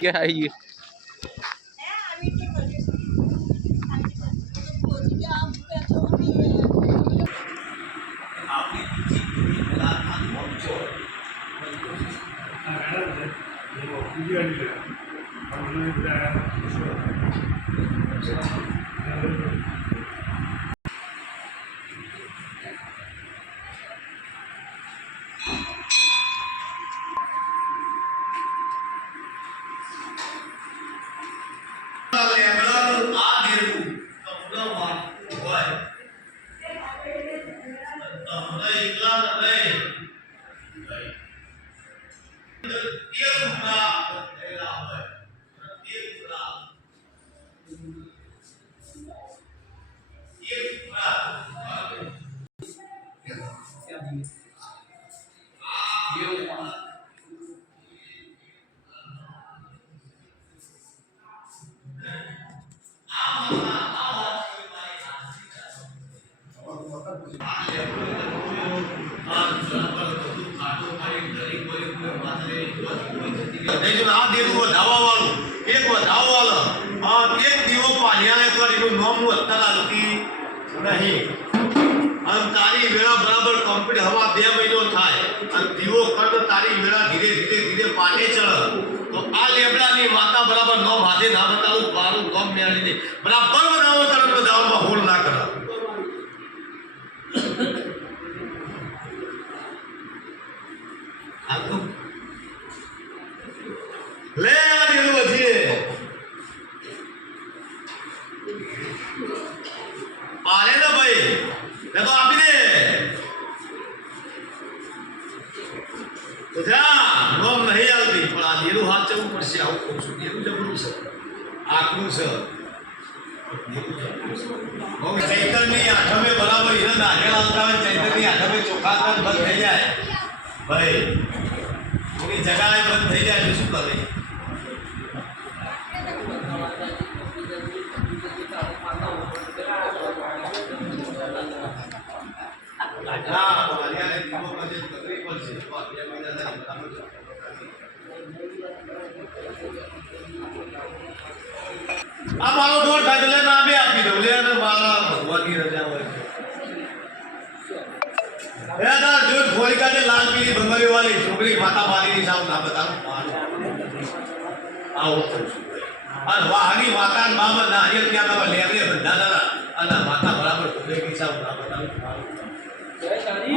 क्या है ये तारी वेला बराबर कंप्लीट हवा 2 महीनो थाय अन दीवो कर तारी वेला धीरे धीरे धीरे पाटे चढ़ तो आ लेबड़ा नी माता बराबर नो भादे ना बताऊ बारू गम में आली ने बराबर बनाओ तरफ दाव में होल ना कर आको ले आनी लो जी पाले ना भाई देखो आप ही ने तो जा गम नहीं आलती पर आ येलो हाथ चलू पर से आओ को छु येलो जबरू से आकरू से और चैतन्य आठवे बराबर इधर आगे लालता है चैतन्य आठवे चोखा कर बंद થઈ જાય भाई पूरी जगह बंद થઈ જાય तो શું કરે मारो दौड़ ढगले ना भी आपी दो ले ना मारा भगवान की रजा हो यादा जो होलिका के लाल पीली बंगली वाली छोकरी माता मारी नहीं साहब ना बताओ आओ और वाहनी माता मामा नारियल क्या ना ले ले बंदा ना अना माता बराबर छोकरी की साहब ना बताओ जय शादी